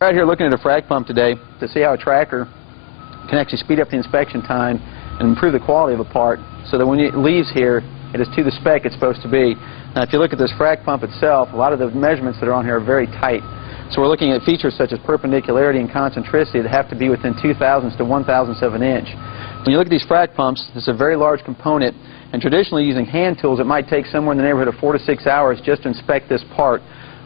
We're out here looking at a frac pump today to see how a tracker can actually speed up the inspection time and improve the quality of a part so that when it leaves here, it is to the spec it's supposed to be. Now, if you look at this frac pump itself, a lot of the measurements that are on here are very tight. So we're looking at features such as perpendicularity and concentricity that have to be within 0.002 to 0.001 of an inch. When you look at these frac pumps, it's a very large component, and traditionally using hand tools, it might take somewhere in the neighborhood of 4 to 6 hours just to inspect this part.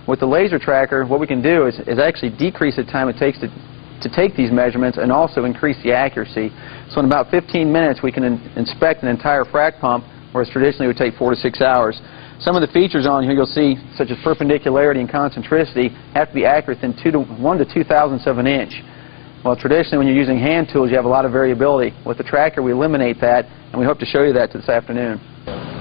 With the laser tracker, what we can do is actually decrease the time it takes to take these measurements and also increase the accuracy. So in about 15 minutes, we can inspect an entire frac pump, whereas traditionally it would take 4 to 6 hours. Some of the features on here you'll see, such as perpendicularity and concentricity, have to be accurate within 1 to 0.002 of an inch. Well, traditionally when you're using hand tools, you have a lot of variability. With the tracker, we eliminate that, and we hope to show you that this afternoon.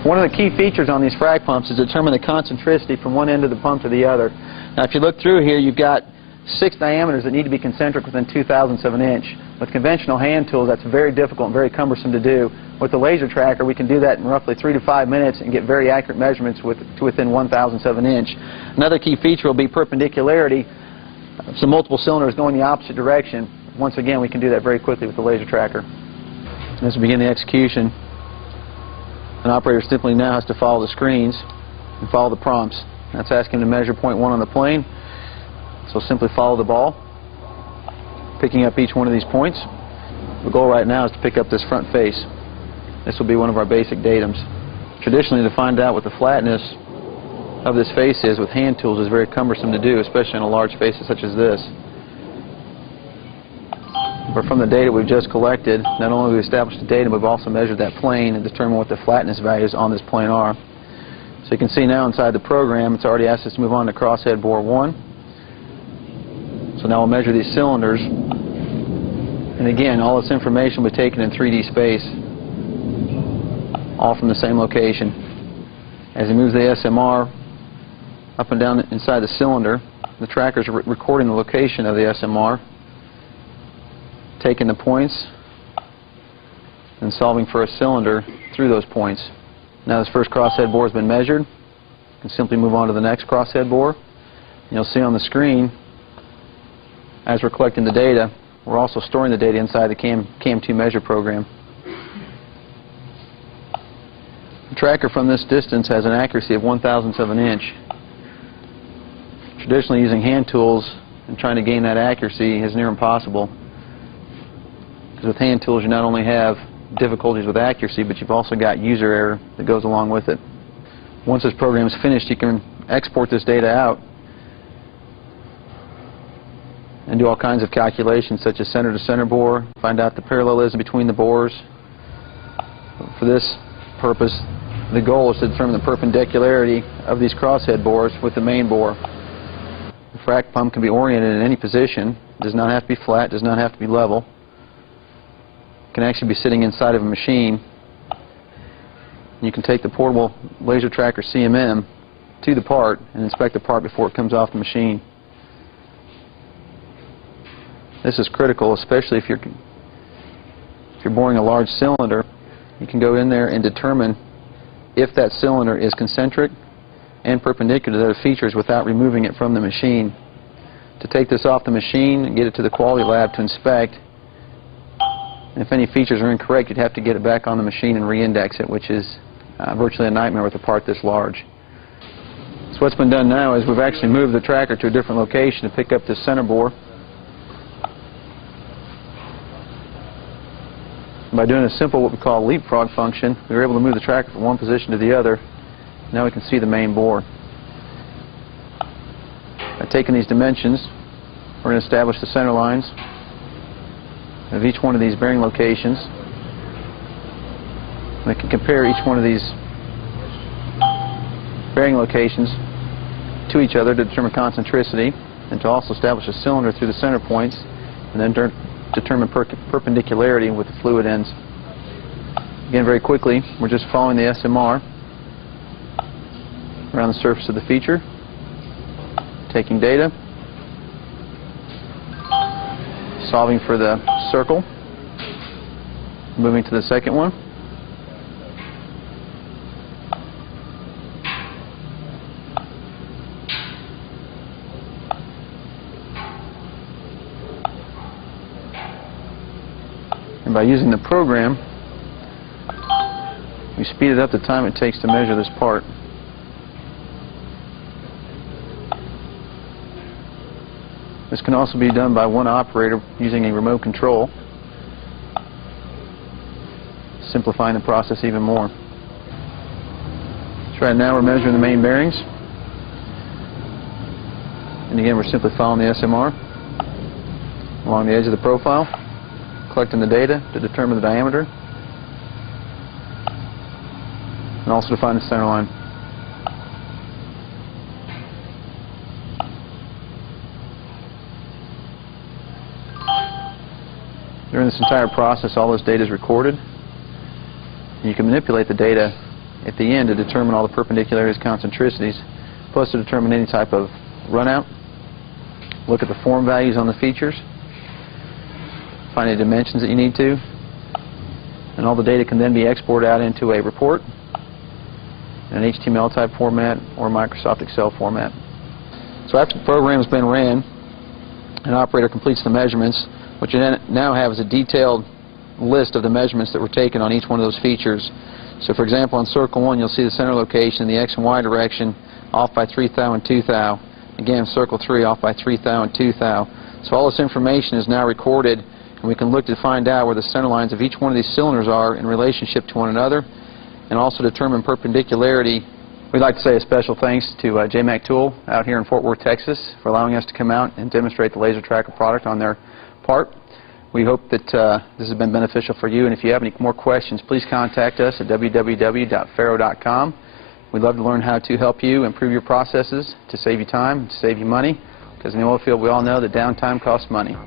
One of the key features on these frac pumps is to determine the concentricity from one end of the pump to the other. Now, if you look through here, you've got 6 diameters that need to be concentric within 0.002 of an inch. With conventional hand tools, that's very difficult and very cumbersome to do. With the laser tracker, we can do that in roughly 3 to 5 minutes and get very accurate measurements to within 0.001 of an inch. Another key feature will be perpendicularity. So multiple cylinders going the opposite direction. Once again, we can do that very quickly with the laser tracker. As we begin the execution, an operator simply now has to follow the screens and follow the prompts. That's asking him to measure point 1 on the plane. So simply follow the ball, picking up each one of these points. The goal right now is to pick up this front face. This will be one of our basic datums. Traditionally, to find out what the flatness of this face is with hand tools is very cumbersome to do, especially on a large face such as this. But from the data we've just collected, not only have we established the datum, we've also measured that plane and determined what the flatness values on this plane are. So you can see now inside the program, it's already asked us to move on to crosshead bore 1. So now we'll measure these cylinders. And again, all this information will be taken in 3D space, all from the same location. As he moves the SMR up and down inside the cylinder, the tracker's recording the location of the SMR, taking the points and solving for a cylinder through those points. Now this first crosshead bore has been measured. You can simply move on to the next crosshead bore. You'll see on the screen, as we're collecting the data, we're also storing the data inside the CAM2 measure program. The tracker from this distance has an accuracy of 0.001 of an inch. Traditionally using hand tools and trying to gain that accuracy is near impossible. Because with hand tools you not only have difficulties with accuracy, but you've also got user error that goes along with it. Once this program is finished, you can export this data out and do all kinds of calculations such as center to center bore, find out the parallelism between the bores. For this purpose, the goal is to determine the perpendicularity of these crosshead bores with the main bore. The frac pump can be oriented in any position. It does not have to be flat, does not have to be level. It can actually be sitting inside of a machine. You can take the portable laser tracker CMM to the part and inspect the part before it comes off the machine. This is critical, especially if you're boring a large cylinder. You can go in there and determine if that cylinder is concentric and perpendicular to other features without removing it from the machine. To take this off the machine and get it to the quality lab to inspect, and if any features are incorrect, you'd have to get it back on the machine and re-index it, which is virtually a nightmare with a part this large. So what's been done now is we've actually moved the tracker to a different location to pick up this center bore. By doing a simple what we call leapfrog function, we were able to move the tracker from one position to the other. Now we can see the main bore. By taking these dimensions, we're going to establish the center lines of each one of these bearing locations. We can compare each one of these bearing locations to each other to determine concentricity and to also establish a cylinder through the center points, and then determine perpendicularity with the fluid ends. Again, very quickly, we're just following the SMR around the surface of the feature, taking data, solving for the circle, moving to the second one, by using the program, we speeded up the time it takes to measure this part. This can also be done by one operator using a remote control, simplifying the process even more. So right now we're measuring the main bearings. And again, we're simply following the SMR along the edge of the profile, collecting the data to determine the diameter, and also to find the center line. During this entire process, all this data is recorded. You can manipulate the data at the end to determine all the perpendicularities, concentricities, plus to determine any type of runout. Look at the form values on the features, find any dimensions that you need to, and all the data can then be exported out into a report in an HTML type format or Microsoft Excel format. So after the program has been ran, an operator completes the measurements. What you now have is a detailed list of the measurements that were taken on each one of those features. So for example, on circle 1 you'll see the center location in the X and Y direction off by 3 thou and 2 thou. Again, circle 3 off by 3 thou and 2 thou. So all this information is now recorded, and we can look to find out where the center lines of each one of these cylinders are in relationship to one another, and also determine perpendicularity. We'd like to say a special thanks to JMAC Tool out here in Fort Worth, Texas, for allowing us to come out and demonstrate the laser tracker product on their part. We hope that this has been beneficial for you, and if you have any more questions, please contact us at www.faro.com. We'd love to learn how to help you improve your processes to save you time, to save you money, because in the oil field we all know that downtime costs money.